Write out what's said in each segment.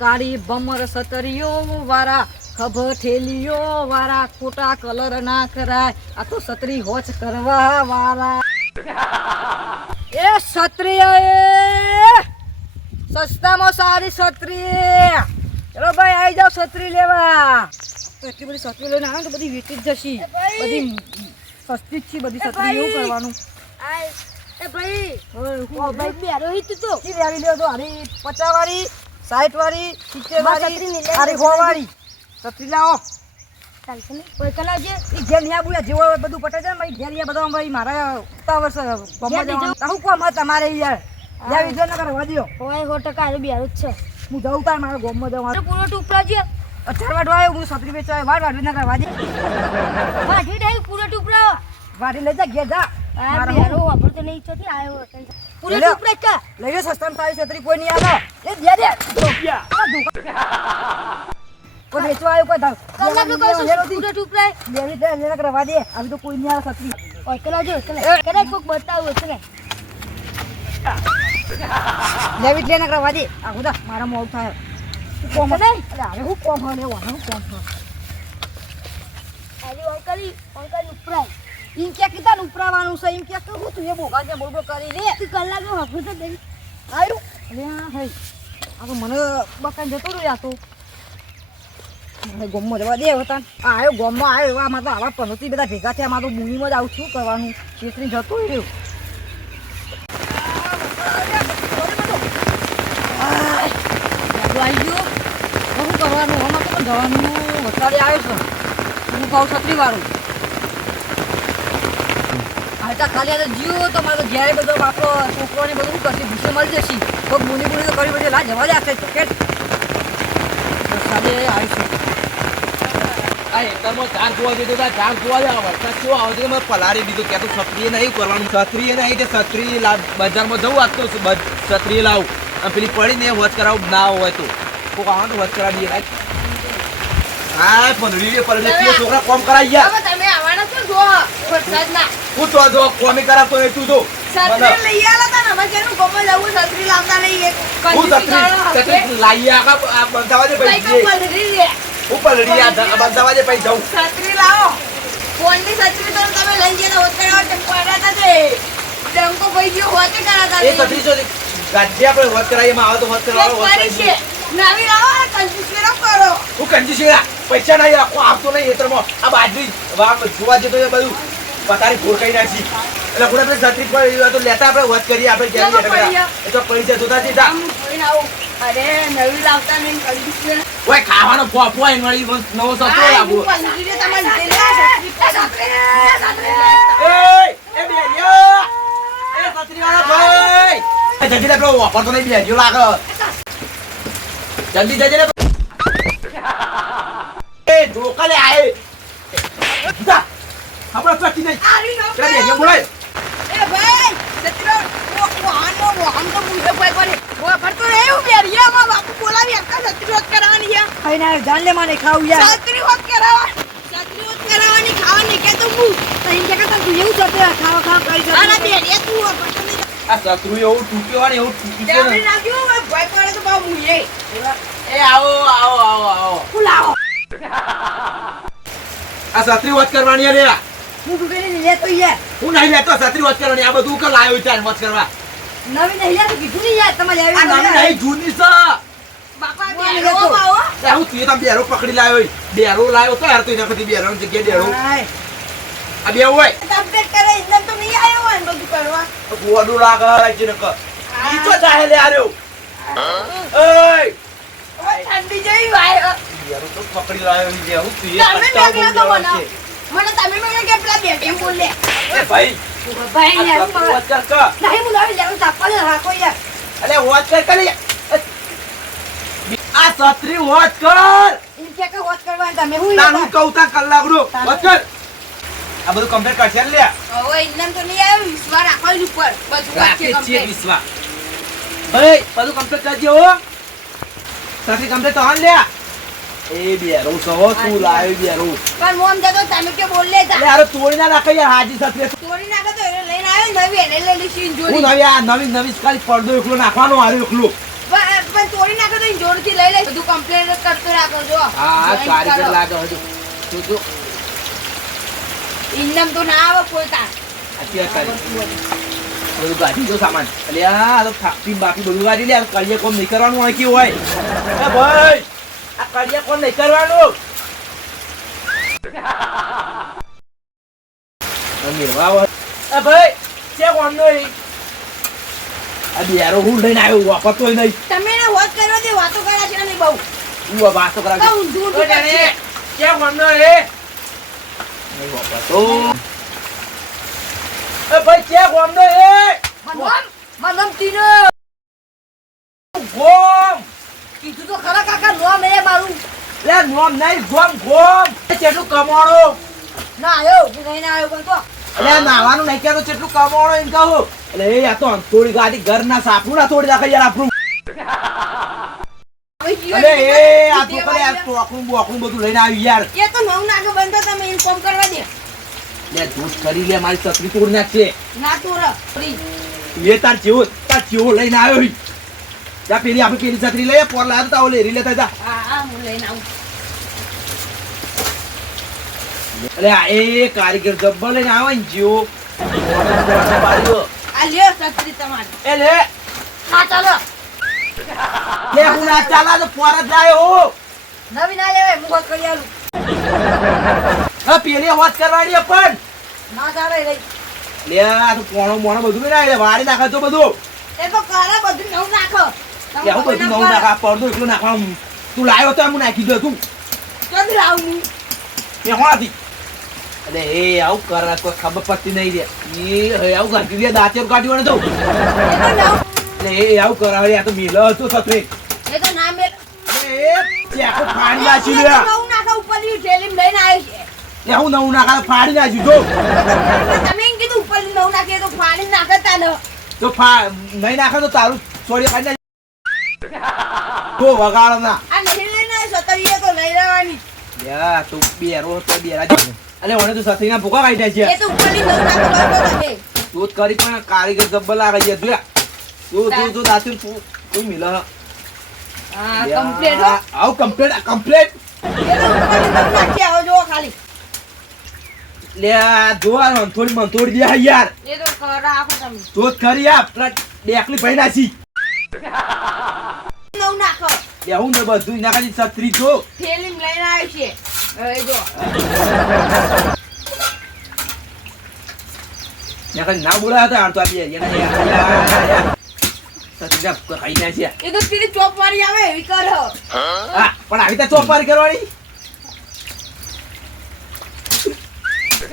કાળી બમર સતરીઓ વાળા ખભ ઠેલીઓ વાળા ખોટા કલર ના કરાય આ તો સતરી હોચ કરવા વાળા એ સત્રીય સસ્તામાં સારી છત્રી ચલો ભાઈ આવી જાવ છત્રી લેવા તો એટલી બધી છત્રી લઈને આવે તો બધી વેચી જ જશે બધી સસ્તી જ છે બધી છત્રી એવું કરવાનું એ ભાઈ હું ભાઈ બેરો હી તું તો કી લેવી લ્યો તો હારી 50 વાળી 60 વાળી 70 વાળી હારી 100 વાળી છત્રી લાવો ચાલશે ને કોઈ કલાવજે ઈ ઘેર ન્યા બુયા જેવો બધું પટે જાય ભાઈ ઘેર યા બધા ભાઈ મારા ઉતાવળ છે ગમવા જવાનું હું કોમ તમારે યાર લેવી જો ન કરે વાદીઓ હોય 100% આરે બેરો જ છે હું જાઉં તાર મારા ગમમાં જવાનું પૂરો ટુકડા છે 18 વાડવા આવ્યો હું છત્રી વેચવા વાડ ન કરે વાદી વાઢી ડાઈ પૂરો ટુકડા વાડી લઈ જા ઘેર જા આ બેરો વાપર તો નહીં ચોથી આયો પૂરો ટુકડા કા લઈ લો સસ્તામાં સારી છત્રી કોઈ નહીં આવે એ દે દે રૂપિયા કોઈ વેચવા આવ્યો કોઈ કલાક નો કઈ પૂરો ટુકડા લેવી દે લેના કરવા દે આવી તો કોઈ નહીં આવે છત્રી ઓય કલાવજો કદાચ કોક બતાવો છે ને લેવી દે ના કરવા દે આ ખુદા મારા મોડ થાય કોમ નહીં અરે હું કોમ હે લેવાનો હું કોમ હે અરે અંકલ ઉપરા ઇન કે કીધા ઉપરાવાનું છે ઇન કે હું તું એ બોગા જે બોલબો કરી લે તું કલાક નો વાપર તો દે આયો અરે હા હે આ તો મને બકાઈ જતો રહ્યો આ તો મને ગોમમાં જવા દે હોતા આ આયો ગોમમાં આયો આમાં તો આવા પનોતી બધા ભેગા થયા આમાં તો મુનીમાં જ આવું શું કરવાનું છેતરી જતો રહ્યો આવી ગયો શું કરવાનું આમાં તો જવાનું વસાડે આવ્યો છે હું કહું છત્રી વાળું હાલતા ખાલી આ જીવો તો મારો જ્યારે બધો બાપો છોકરોને બધું શું કરશે ભૂસે મળી જશે તો મુની તો કરી બધી લા જવા દે આખે કે વસાડે આવ્યો છે આ એકદમ ચાર જોવા દીધો તા ચાર જોવા જાય વરસાદ કેવો આવે છે મેં પલારી દીધો કે તું છત્રીએ નહીં કરવાનું છત્રીએ નહીં તે છત્રી બજારમાં જવું આજ તો છત્રીએ લાવું અને પેલી પડીને વચ કરાવું ના હોય તો કોક આવે તો વચ કરાવી દઈએ હા પંદડી પલડે તે છોકરા કોમ કરાઈ ગયા હવે તમે આવવાના છો જો વરસાદના હું તો જો કોમી કરાવતો એ તું તો છત્રી લઈ આલા તા નમા જેનું ગોમો જવું છત્રી લાવતા નહીં એક હું છત્રી લાવી આ બંધાવા દે કઈ ભાઈ પલડી લે હું પલડી આ બંધાવા દે ભાઈ જાઉં છત્રી લાવો ફોનની છત્રી તો તમે લઈ ગયા હોત કરવા તે પડ્યા તે ડંકો ભાઈ ગયો હોત કરાતા એ છત્રી જો ગાડી આપણે વચ કરાવીએ માં આવે તો વચ કરાવો વચ કરાવીએ નવી લાવો કંજૂસી કરો હું કંજૂસી પૈસા નહીં આખો આપતો નહીં એતરમાં આ બાજરી વાહ જોવા જતો એ બધું પતારી ફોરકાઈ નાખી એટલે આપણે આપણે છત્રી પર તો લેતા આપણે વચ કરીએ આપણે ક્યાં એ તો પૈસા જોતા જતા અરે નવી લાવતા નહીં કંજૂસી ઓય ખાવાનો પોપો એન વાળી નવો સતો લાગો એ બેલિયા એ છત્રી વાળા ભાઈ જલ્દી લે પેલો વાપરતો નહીં બેજો લાગે જલ્દી જજે લે એ જોકાલે આય જા આપણે પટી નહીં પેલા બેજો બોલાય એ ભાઈ છત્રી વાહન તો મુજે કોઈ કરે વો ફરતો રહેવું બેરિયા માં બાપુ બોલાવી અક્કા છત્રી હોત કરાવવાની છે ખાઈને જાન લે માને ખાવ યાર છત્રી હોત કરાવવાની ખાવાની કે તો હું તઈ કે તું એવું કરતે ખાવા ખાવા કરી જતો આના બેરિયા તું ફરતો નહીં આ સત્રુ એવું તૂટ્યો ને એવું તૂટી છે આપણે નાખ્યું હોય ભય પડે તો બાપુ મુજે એ આવો આવો આવો આવો ફુલાવો આ છત્રી વચ કરવાની રે હું તૂટેલી લે તો યાર હું નહીં લેતો છત્રી વચ કરવાની આ બધું કે લાયો ચાર વચ કરવા નવી નહીં લે તો કીધું નહીં યાર તમારે આ આવી નાની નહીં જૂની છે બાપા હું બેરો લેતો. બાવો એ હું તું તો બેરો પકડી લાવ્યો બેરો લાવ્યો તો યાર તો એના પછી બેરો જગ્યાએ બેરો હાય આ બે હોય અપડેટ કરે ઇન્દમ તો નહીં આવ્યો હોય ને બધું કરવા ગોડું લાગે છે ને ક ઈ તો ચાહે લે આર્યો એય ઓય ઠંડી જેવી વાય બેરો તો પકડી લાવ્યો છે હું તું એ તમે પત્તા મેં તો બોલ બનાવ મને તમે મેં કે પેલા બેટી બોલે એ ભાઈ ભાઈ યાર હું વચ કર ક નહીં હું નવી લેવું તાપવા રાખો યાર અલે વચ કર કરી આ છત્રી વચ કર એમ કે હોત કરવા તમે હું નાનું કૌતા કલાકડો વચ કર આ બધું કમ્પ્લીટ કરશે લે હવે ઇન્દમ તો નહીં આવ્યો વિશ્વાસ રાખો એની ઉપર બધું રાખે વાક્ય છે કમ્પ્લીટ વિશ્વા ભાઈ બધું કમ્પ્લીટ કરજો હો સાથી કમ્પ્લીટ તો હાલ લે એ બેરો સવો તું લાવ્યો બેરો પણ મોમ જતો તમે કે બોલ લે અરે યાર તોડી ના નાખે યાર હાજી છત્રી ચોરી નાખે તો એને લઈને આવ્યો નવી એને લઈ લીધી હું જોડી નવી આ નવી નવી ખાલી પડદો એકલો નાખવાનો હારું એકલો પણ તોડી નાખો તો અહીં જોરથી લઈ લે બધું કમ્પ્લેન કરતો રાખો જો હા Join કારીગર કરો. લાગે હજુ તું જો ઇન્નમ તો ના આવે કોઈ તાર અત્યારે બધું ગાડી દો સામાન એટલે આ તો થાપી બાકી બધું ગાડી લે કરીએ કોમ નહીં કરવાનું હોય કેવું હોય એ ભાઈ આ કરીએ કોમ નહીં કરવાનું મેળવા હોય એ ભાઈ છે કોમ નો આ બિયારો હું લઈને આવ્યો વાપરતો નહીં તમે ને વાત કરવા દે વાતો કર્યા છે ને બહુ હું વાતો કરાવ કહું દૂર છે કોમ નો રે નહીં વાપરતો એ ભાઈ છે કોમ નો મનમ તીનો ગોમ કીધું તો ખરા કાકા નોમ એ મારું લે નોમ નહીં ગોમ ગોમ કેટલું કમાણો ના આવ્યો કે નહીં ના આવ્યો પણ તો એટલે નાવાનું નહીં કે તો કેટલું કમાણો એમ કહું એટલે એ આ તો થોડી ગાડી ઘર ના સાપરું ના થોડી નાખે યાર આપણું હવે જીવન અલે એ આ તો દેવા કરે યાર દે. ટોકરું બોકરું બધું લઈને આવી યાર એ તો નવ નાગે બંધ તમે ઇન્ફોર્મ કરવા દે લે દૂધ કરી લે મારી છત્રી તોડી નાખશે ના તો ર ફ્રી એ તાર જેવો લઈને આવ્યો ઈ. જા પેલી આપણે પેલી છત્રી લઈએ પોર લાવ્યો તો આવો લેરી લેતા જા હા હા હું લઈને આવું અલે આ એ કારીગર જબ્બર લઈને આવે ને જેવો બારીઓ. આ લ્યો સત્રી તમારી એ લે હા ચાલો લે હું ના ચાલા તો પોર જ લાયો નવી ના લેવાય મુખ કરી આલું હા પેલી વાત કરવાની પણ ના ચાલે રહી લે આ તો પોણો મોણો બધું ના લે વાળી નાખે તો બધું એ તો કરે બધું નવ નાખો લે હું બધું નવું નાખા પડદો એટલું નાખવાનું તું લાવ્યો તો હું નાખી દો તું કદ લાવું એ હોણાથી અરે એ આવું કરે કોઈ ખબર પડતી નહીં રે એ હવે આવું કાઢી લે દાંતે કાઢ્યું તો એ તો નવ એટલે એ આવું કરાવે આ તો મેલો હતો છત્રી એ તો ના મેલ એ ચેકો ફાડી નાખી લે નવ નાખો ઉપરની થેલીમ લઈને આવી છે એ હું નવું નાખા ફાડી નાખ્યું જો તમે એમ કીધું ઉપરની નવ નાખીએ તો ફાડી નાખે તાને તો નહીં નાખે તો તારું છોડી ખાઈ તો વગાડો ના આ નહીં લઈને આવી સતરીએ તો લઈ લેવાની યા તું બેરો તો બેરા અલે ઓને તો છત્રીના ભૂકા કાઢ્યા છે એ તો ઉપરની નવ નાખો બરાબર તમે તું જ કરી પણ કારીગર જબ્બર લાગે છે તું દાંતું તું મિલ હા કમ્પ્લીટ હો આવ કમ્પ્લીટ એ તો ઉપરની નવ નાખી આવો જો ખાલી લે આ જો આ થોડી મંતોડી દે યાર એ તો કરા આખો તમે તો જ ખરી આ પેલા ડેકલી પડી નાખી નવ નાખો લે હું ને બધું નાખી છત્રી જો થેલીમ લઈને આવી છે હવે જો નાખી ના બોલાયા હતા આડતો આપી યાર છત્રી ના ખાઈ ના છે એ તો પેલી ચોપ વાળી આવે એવી કર હા પણ આવી તો ચોપારી કરવાની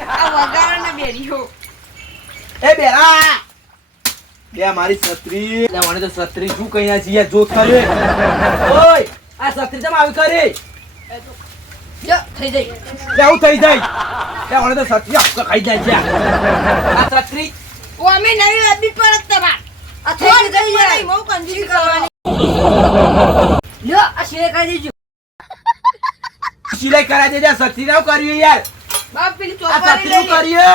આ વગાડ ને બેરીઓ એ બેરા લે મારી છત્રી લે મને તો છત્રી શું કહી ના છે યાર જોત કરે ઓય આ છત્રી જમ આવી કરી જો થઈ જઈ લે હું થઈ જાય લે મને તો છત્રી આખો ખાઈ જાય છે આ છત્રી ઓ અમે નવી લાવી પરત તમાર આ થઈ ગઈ યાર બહુ કંજૂસી કરવાની લ્યો આ શેર કરી દેજો સિલાઈ કરાવી દેજે છત્રી ના કર્યું યાર બાપ પેલી ચોપ આ વાળી છત્રી લઈ કરીએ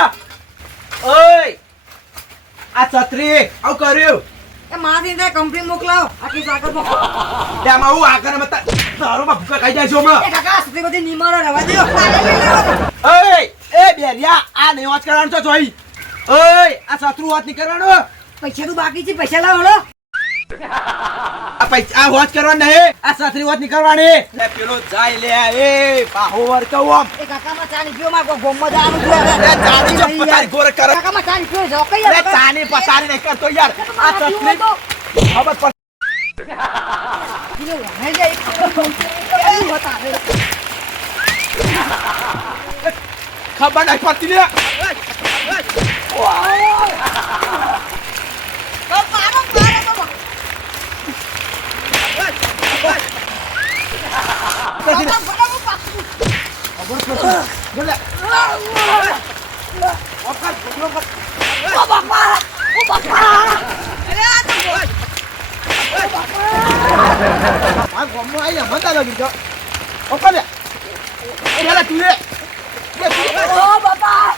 ઓય આ છત્રી આવું કર્યું એ મારાથી ત્યાં કંપની મોકલાવો આખી સાકર મોકલો લે આમાં હું આકર મત તારો માં ભૂકા ખાઈ જાય છે હમણાં એ કાકા સતી બધી નિમારો રવા દો ઓય એ બેરિયા આ નહીં વાત કરવાનું તો જોઈ ઓય આ શત્રુ વાત નહીં કરવાનો પૈસા તો બાકી છે પૈસા લાવો હળો આ પૈસા આ વાત કરવાની નહીં આ છત્રી વાત નહીં કરવાની લે પેલો જાય લે એ બાહો વર કહું આમ એ કાકામાં ચાની પીઓ માં ગોમમાં જવાનું છે લે ચાની જો પતારી ગોર કર કાકામાં ચાની પીઓ જો કઈ લે ચાની પતારી નહીં કરતો યાર આ છત્રી ખબર પડ ખબર નહીં પડતી લે બાપ મારો મારે તો ફટાફટ પાછું બોલે અરે આ તો આ ગોમનો આઈ મતા લાગી તો ઓપન લે એ લે તું લે ઓ બાપા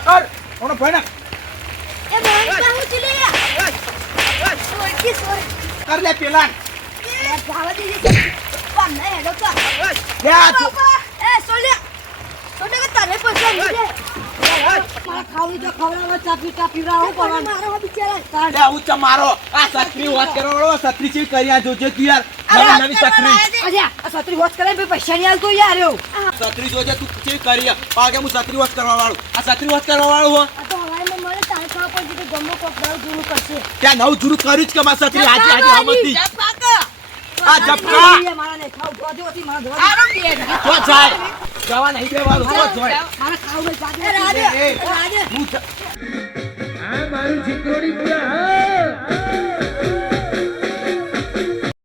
પકડ ઓનો ભાઈ ના એ બોલ હું ચલે ઓળખી સોર કર લે પેલા એ જાવા દીધી કોણ નહીં હેડો તો લે આ તું એ સોલે સોલે કે તારે પૈસા લીધે મારા ખાવું તો ખવડાવવા ચાપી ચાપી રાહું કરવાનું મારો આ બિચારા લે હું મારો આ છત્રી વાત કરવાનો છત્રી ચી કર્યા જોજે તું યાર નવી નવી છત્રી અલ્યા આ છત્રી વોચ કરે પૈસા નહીં આલતો યાર એવું છત્રી જોજે તું ચી કરી પાગે હું છત્રી વાત કરવા વાળું આ છત્રી વાત કરવા વાળું હો આ તો હવાઈમાં મને તારે ખાવા પડશે કે ગમો કોક દાવ જૂનું કરશે ત્યાં નવું જૂનું કર્યું જ કે મારી છત્રી આજે હમતી આ જપકા મારા ને ખાવ જોજો હતી મારા જોવા આરામ દે તો જાય જવા નહીં દેવાનું તો જોય મારા ખાવું એ રાધે રાધે હું આ મારું ચિત્રોડી